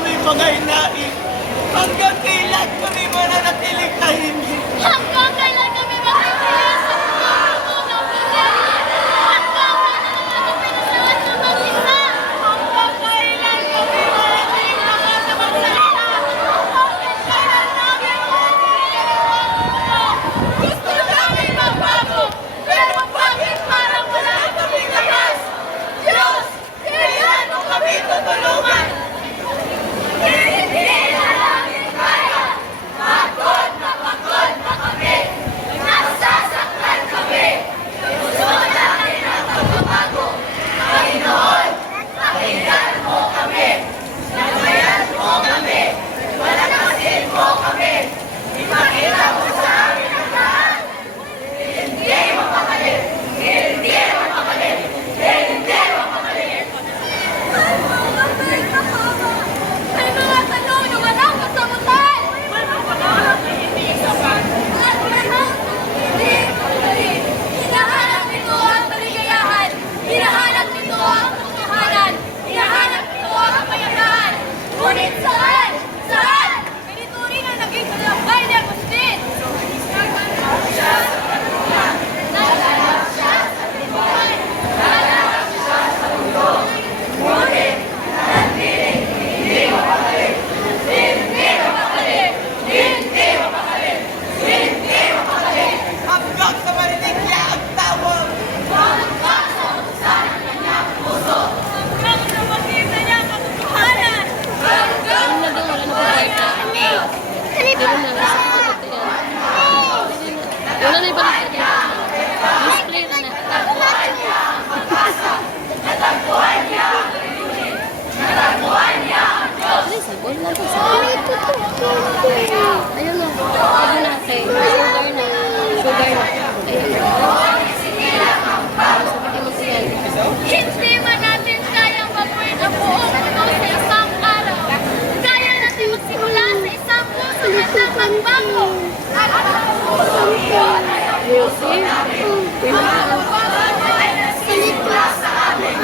kami mga inain. Hanggang kailan kami mananatiling tahimik? Hanggang kailan kami makikilala sa pagkakulo ng pagkakulo? Hanggang kailan naman pinasawat na mag-isa? Hanggang kailan kami mananatiling magsalita? Hanggang kailan namin mananatiling magsalita? Gusto namin magbago, pero bakit parang wala kaming lakas? Diyos, kailan mo kami tutulungan? Hindi na namin kaya. Pagod na kami. Nasasaktan kami. Gusto namin ang pagbabago. Panginoon, pakinggan mo kami. Nagayan mo kami. Palakasin mo kami. Ipakita mo sa amin ang lahat. Hindi mapakalit. Hindi mapakalit. Hindi mapakalit. May mga tanong na walang kasagutan! May mga pangarap na hindi sapat! At lahat hindi madali! Hinahanap nito ang kaligayahan! Hinahanap nito ang katotohanan! Hinahanap nito ang kapayapaan! Ngunit saan? Saan? Pinituring ang naging kalakay ni Agustin! Naganap siya sa katulungan! Naganap siya sa tibuhan! Naganap siya sa mundo! Ngunit nanatiling hindi mapakalit! Hindi mapakalit! Hindi mapakalit! Hindi mapakalit! Hanggang sa marinig niya ang tawag. Hanggang sa buksan ang kanyang puso! Hanggang sa makita niya ang katotohanan! Hanggang sa mapagay na Wala na ibalik ka dito. Display na na. natagpuan niya ang pagtuloy! Natagpuan niya ang Diyos! Sabon na to. Ayun o. Ano na kay sugar na. Sugar na. Ayun o. Sabi mo siya. Hindi man natin kayang mabuhay ang buong mundo sa isang araw. Kaya natin magsimula sa isang puso na nagbago. At ang puso iyon ay ang puso namin. Ang pagbabago ay nasisimula sa amin.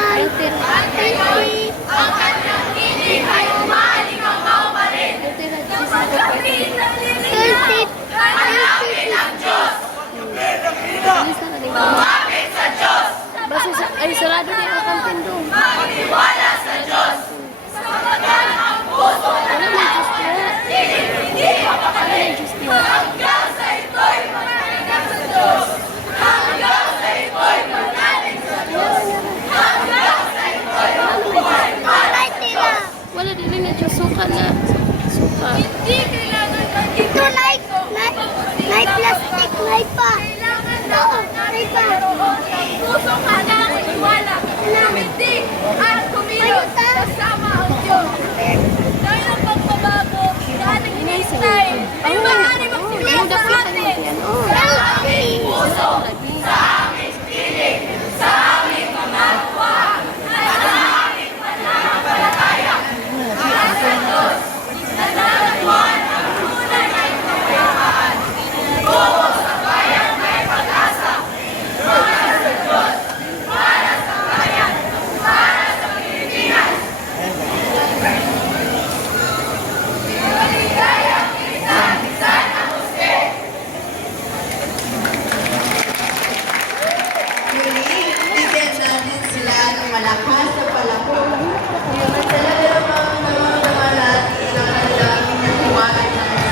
At ngayon, ang kanyang tinig ay umaalingaw pa rin. Kapag kami naglilingap, hanapin ang Diyos. Alis na ka. Lumapit sa Diyos. Basta sa, ay sarado din ang kantin doon. Magtiwala sa Diyos. Sapagkat ang puso na Wala na yung just yun. hindi mapakalit. Just yun. Hanggang sa ito'y manalig sa Diyos. Hanggang sa ito'y manalig sa Diyos. Hanggang sa ito'y mabuhay. Malay tila. Wala din rin na Diyos. Suka na. Suka. Hindi kailangan ito like plastic, like pa. Kailangan lang natin mayroon ang pusong hanang tiwala. Hindi at kumilos kasama